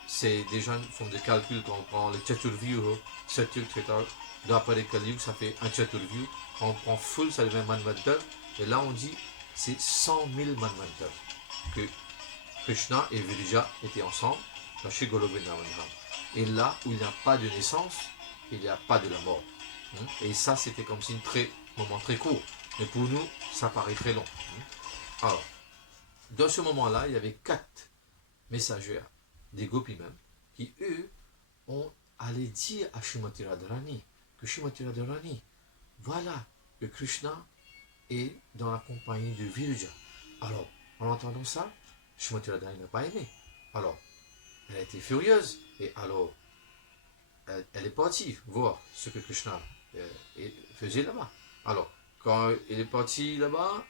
c'est déjà une forme de calcul quand on prend le Chaturvyuha, Satyug, Treta, d'après Kali, ça fait un Chaturvyuha. Quand on prend full, ça devient manvantar. Et là, on dit c'est 100 000 manvantar que Krishna et Virja étaient ensemble dans Shri Golok Vrindavan. Et là où il n'y a pas de naissance, il n'y a pas de la mort. Et ça, c'était comme si un moment très court. Mais pour nous, ça paraît très long. Alors, dans ce moment-là, il y avait 4 messagers, des gopis même, qui eux, ont allé dire à Srimati Radharani que Srimati Radharani, voilà que Krishna est dans la compagnie de Virja. Alors, en entendant ça, Srimati Radharani n'a pas aimé. Alors, elle a été furieuse et alors, elle est partie voir ce que Krishna faisait là-bas. Alors, quand il est parti là-bas,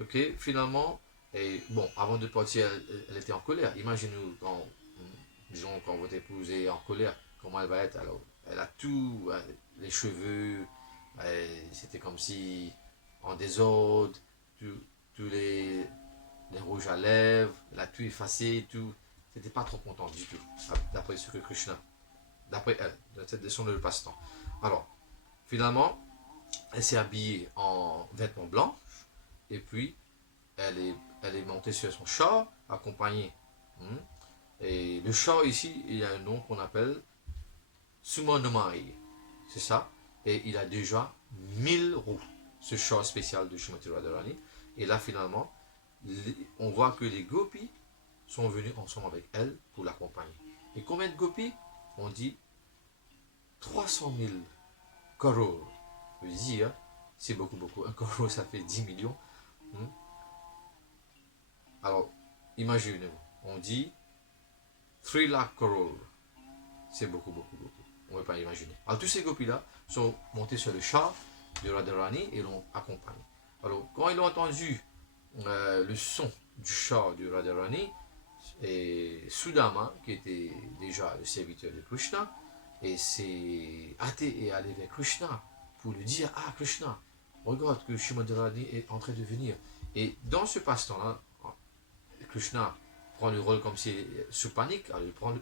ok, finalement, et bon, avant de partir, elle était en colère. Imagine-nous quand, disons, quand votre épouse est en colère, comment elle va être. Alors, elle a tout, les cheveux, c'était comme si en désordre, tous les rouges à lèvres, elle a tout effacé, tout. C'était pas trop content du tout, d'après ce que Krishna, d'après elle, de son le passe-temps. Alors, finalement, elle s'est habillée en vêtements blancs, et puis elle est, elle est montée sur son char, accompagnée. Hmm. Et le char ici, il a un nom qu'on appelle Sumanomai. C'est ça. Et il a déjà 1000 roues, ce char spécial de Srimati Radharani. Et là, finalement, on voit que les gopis sont venus ensemble avec elle pour l'accompagner. Et combien de gopis? On dit 300 000 crores. Je veux dire, c'est beaucoup, beaucoup. Un crore, ça fait 10 millions. Hmm. Alors, imaginez-vous, on dit 3 lakh crores. C'est beaucoup, beaucoup, beaucoup. On ne peut pas imaginer. Alors, tous ces gopis-là sont montés sur le char de Radharani et l'ont accompagné. Alors, quand ils ont entendu le son du char de Radharani, et Sudama, qui était déjà le serviteur de Krishna, et s'est hâté et allé vers Krishna pour lui dire: Ah, Krishna, regarde que Srimati Radharani est en train de venir. Et dans ce passe-temps-là, Krishna prend le rôle comme s'il se panique. Alors,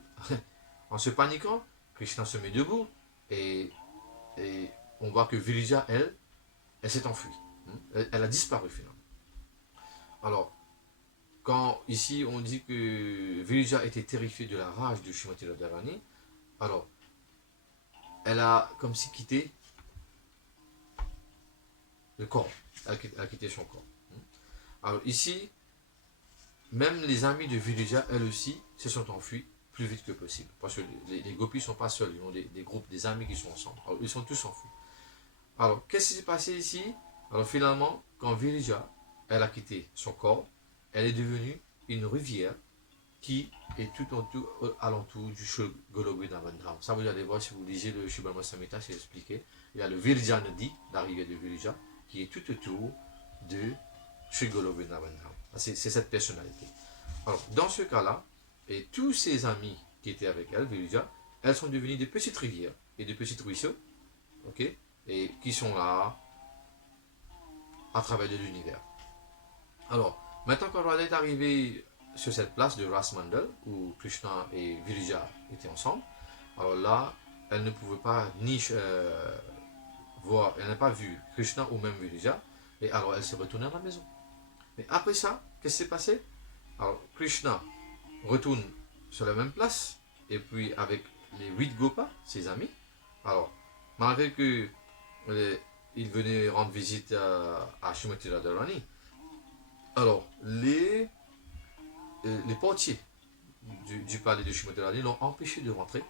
en se paniquant, Krishna se met debout et on voit que Virija, elle s'est enfuie. Elle a disparu finalement. Alors, quand ici on dit que Virija était terrifiée de la rage de Srimati Radharani, alors elle a comme si quitté le corps. Elle a quitté son corps. Alors ici, même les amis de Virija, elles aussi, se sont enfuis plus vite que possible. Parce que les gopis ne sont pas seuls, ils ont des groupes, des amis qui sont ensemble. Alors, ils sont tous enfuis. Alors, qu'est-ce qui s'est passé ici? Alors, finalement, quand Virija, elle a quitté son corps, elle est devenue une rivière qui est tout alentour du Sri Golobindavandham. Ça, vous allez voir si vous lisez le Shri Samhita, c'est expliqué. Il y a le Virja Nadi, la rivière de Virija, qui est tout autour de Sri Golobindavandham. C'est cette personnalité. Alors, dans ce cas-là, et tous ses amis qui étaient avec elle, Virija, elles sont devenues des petites rivières et des petits ruisseaux, ok, et qui sont là à travers de l'univers. Alors, maintenant quand Radha est arrivée sur cette place de Ras Mandal, où Krishna et Virija étaient ensemble, alors là, elle ne pouvait pas ni voir, elle n'a pas vu Krishna ou même Virija, et alors elle s'est retournée à la maison. Mais après ça, qu'est-ce qui s'est passé? Alors, Krishna retourne sur la même place, et puis avec les 8 Gopas, ses amis. Alors, malgré que il venait rendre visite à Srimati Radharani, alors les portiers du palais de Srimati Radharani l'ont empêché de rentrer.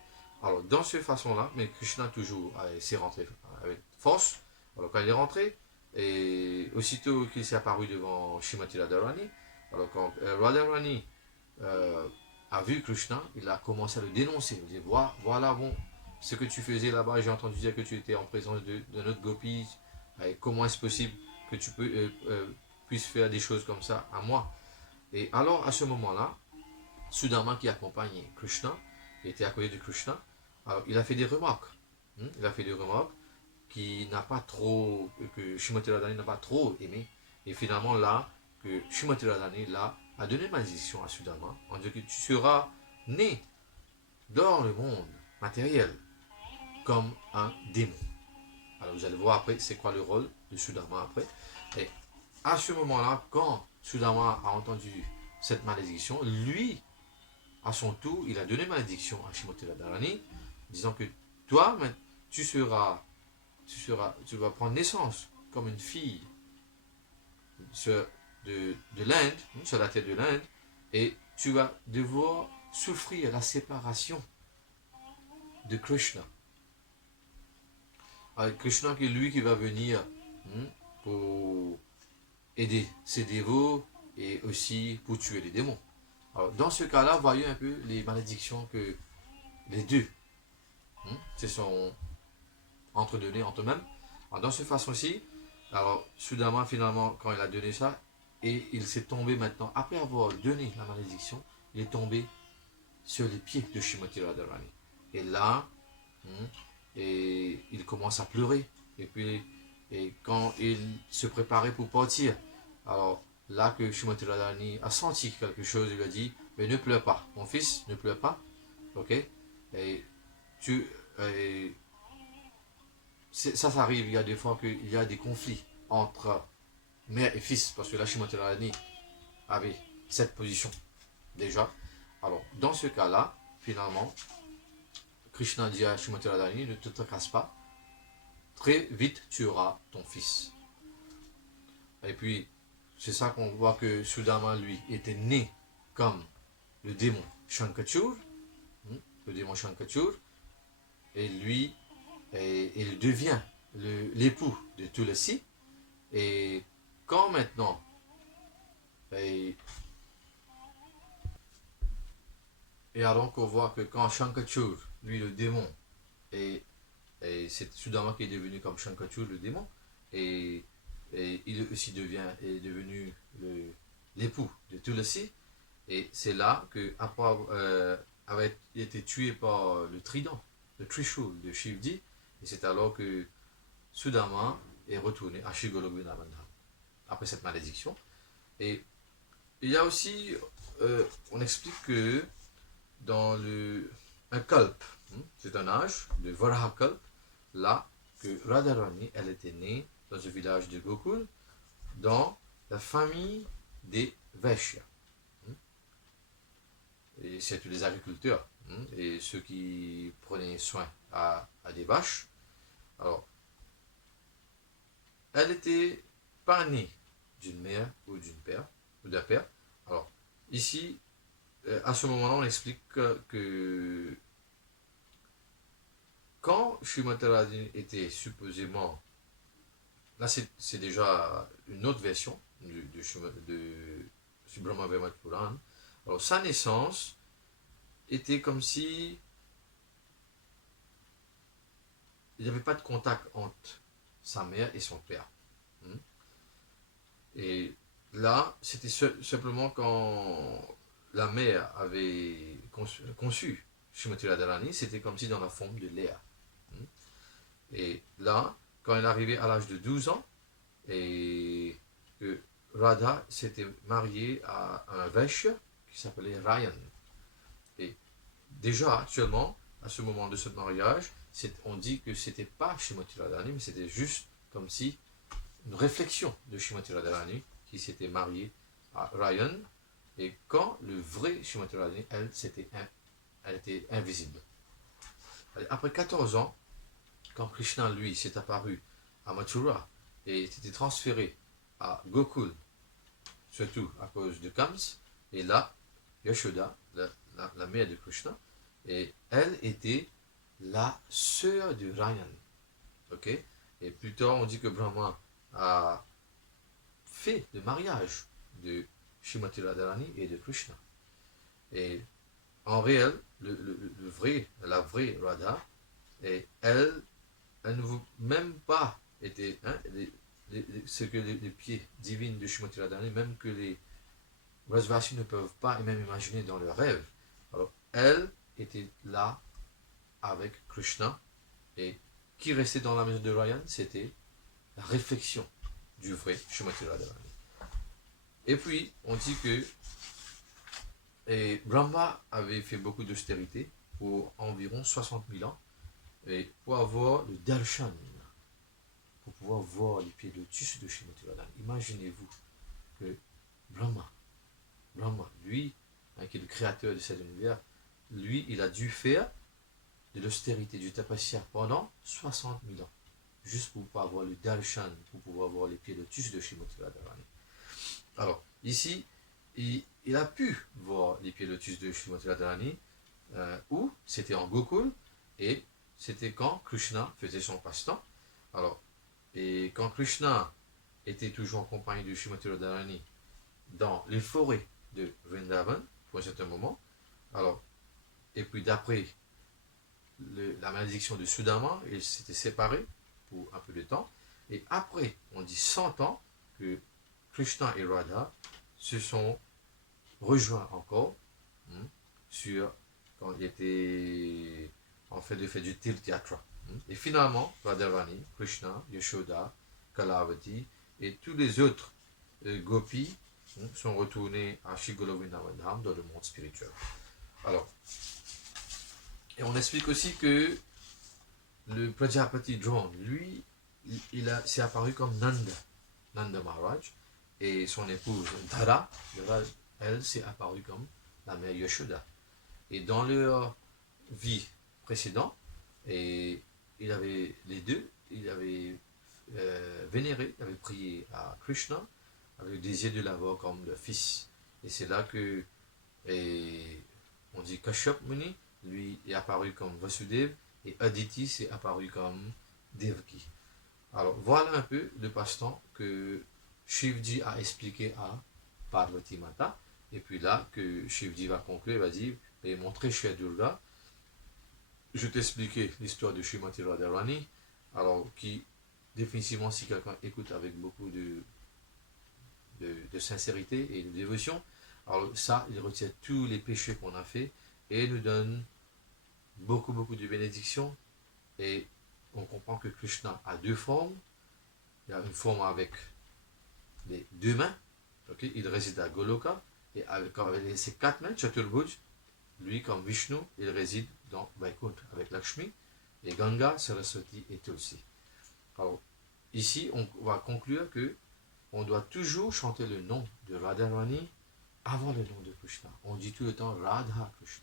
Alors, dans cette façon-là, mais Krishna toujours s'est rentré avec force. Alors, quand il est rentré, et aussitôt qu'il s'est apparu devant Srimati Radharani, alors quand Radharani a vu Krishna, il a commencé à le dénoncer. Il dit: voilà, bon, ce que tu faisais là-bas, j'ai entendu dire que tu étais en présence de notre gopi. Comment est-ce possible que tu puisses faire des choses comme ça à moi? Et alors, à ce moment-là, Sudama, qui accompagne Krishna, était à côté de Krishna, alors il a fait des remarques. Il a fait des remarques qui n'a pas trop, que Srimati Radharani n'a pas trop aimé. Et finalement, là, que Srimati Radharani là, a donné malédiction à Sudama en disant que tu seras né dans le monde matériel comme un démon. Alors vous allez voir après c'est quoi le rôle de Sudama après. Et à ce moment-là, quand Sudama a entendu cette malédiction, lui, à son tour, il a donné malédiction à Srimati Radharani, disant que toi, tu vas prendre naissance comme une fille de l'Inde, sur la terre de l'Inde, et tu vas devoir souffrir la séparation de Krishna. Avec Krishna qui est lui qui va venir pour aider ses dévots et aussi pour tuer les démons. Alors, dans ce cas-là, voyons un peu les malédictions que les deux se sont entredonnées entre eux-mêmes. Alors, dans cette façon-ci, Alors, Sudama, finalement, quand il a donné ça, et il s'est tombé maintenant, après avoir donné la malédiction, il est tombé sur les pieds de Shrimati Radharani. Et là, et il commence à pleurer. Et puis, et quand il se préparait pour partir, alors là que Shrimati Radharani a senti quelque chose, il lui a dit, mais ne pleure pas, mon fils, ne pleure pas, ok? Et tu, et ça arrive, il y a des fois qu'il y a des conflits entre mère et fils, parce que là, Shrimati Radharani avait cette position déjà. Alors, dans ce cas-là, finalement, Krishna dit à Shrimati Radharani, ne te tracasse pas, très vite tu auras ton fils. Et puis, c'est ça qu'on voit que Sudama, lui, était né comme le démon Shankachur, le démon Shankachur, et lui, il devient l'époux de Tulasi. Et quand maintenant, et alors qu'on voit que quand Shankachur, lui le démon, et c'est Sudama qui est devenu comme Shankachur le démon, et il aussi est devenu l'époux de Tulasi, et c'est là que après avait été tué par le trident, le Trishul de Shivji, et c'est alors que Sudama est retourné à Shigolo Vrindavan après cette malédiction. Et il y a aussi, on explique que dans un kalp, c'est un âge de Varaha Kalp, là que Radharani, elle était née dans le village de Gokul, dans la famille des Vaishyas. Et c'est tous les agriculteurs et ceux qui prenaient soin à des vaches. Alors, elle n'était pas née d'une mère ou d'un père. Alors, ici, à ce moment-là, on explique que quand Shrimati Radharani était supposément, là c'est déjà une autre version de Brahma Vaimat Puran. Alors sa naissance était comme si il n'y avait pas de contact entre sa mère et son père. Et là, c'était simplement quand la mère avait conçu Shrimati Radharani, c'était comme si dans la forme de Léa. Et là, quand elle est arrivée à l'âge de 12 ans, et que Radha s'était mariée à un Vaishya qui s'appelait Ryan. Et déjà, actuellement, à ce moment de ce mariage, on dit que c'était pas Shrimati Radharani, mais c'était juste comme si une réflexion de Shrimati Radharani qui s'était mariée à Ryan. Et quand le vrai Shrimati Radharani, elle était invisible. Après 14 ans, quand Krishna, lui, s'est apparu à Mathura et s'était transféré à Gokul, surtout à cause de Kams, et là, Yashoda, la mère de Krishna, et elle était la sœur de Ryan. Ok. Et plus tard, on dit que Brahma a fait le mariage de Shrimati Radharani et de Krishna. Et en réel, la vraie Radha, et elle ne veut même pas été, ce que les pieds divines de Shrimati Radharani, même que les Brajvasis ne peuvent pas même imaginer dans leurs rêves. Alors, elle était là avec Krishna, et qui restait dans la maison de Ryan, c'était la réflexion du vrai Shrimati Radharani. Et puis, on dit que Brahma avait fait beaucoup d'austérité pour environ 60 000 ans, et pour avoir le darshan, pour pouvoir voir les pieds lotus de Shrimati Radharani. Imaginez-vous que Brahma, lui, qui est le créateur de cet univers, lui, il a dû faire de l'austérité, du tapasya pendant 60 000 ans, juste pour pouvoir voir le darshan, pour pouvoir voir les pieds lotus de Shrimati Radharani. Alors, ici, il a pu voir les pieds lotus de Shrimati Radharani, où c'était en Gokul, et c'était quand Krishna faisait son passe-temps. Alors, et quand Krishna était toujours en compagnie de Shrimati Radharani dans les forêts de Vrindavan, pour un certain moment, alors, et puis d'après la malédiction de Sudama, ils s'étaient séparés pour un peu de temps, Et après, on dit 100 ans, que Krishna et Radha se sont rejoints encore, sur quand il était en fait de fait du Tirth-Yatra. Et finalement, Radharani, Krishna, Yashoda, Kalavati et tous les autres gopis sont retournés à Shri Golovindam Dham dans le monde spirituel. Alors, et on explique aussi que le Prajapati Drone, lui, s'est apparu comme Nanda Maharaj, et son épouse Dhara, elle s'est apparue comme la mère Yashoda. Et dans leur vie précédente, et il avait les deux, il avait vénéré, il avait prié à Krishna avec le désir de l'avoir comme le fils. Et c'est là que, on dit Kashyap Muni, lui est apparu comme Vasudev, et Aditi s'est apparu comme Devaki. Alors voilà un peu le passe-temps que Shivji a expliqué à Parvati Mata, et puis là que Shivji va conclure, il va dire, et montrer chez Durga, je t'ai expliqué l'histoire de Srimati Radharani, alors qui, définitivement, si quelqu'un écoute avec beaucoup de sincérité et de dévotion, alors ça, il retient tous les péchés qu'on a fait et nous donne beaucoup de bénédictions. Et on comprend que Krishna a deux formes. Il y a une forme avec les deux mains, okay? Il réside à Goloka, et avec ses quatre mains, Chaturbhuj, lui comme Vishnu, il réside dans Vaikuntha avec Lakshmi, et Ganga, Saraswati et Tulsi. Alors, ici, on va conclure que on doit toujours chanter le nom de Radharani avant le nom de Krishna. On dit tout le temps Radha Krishna.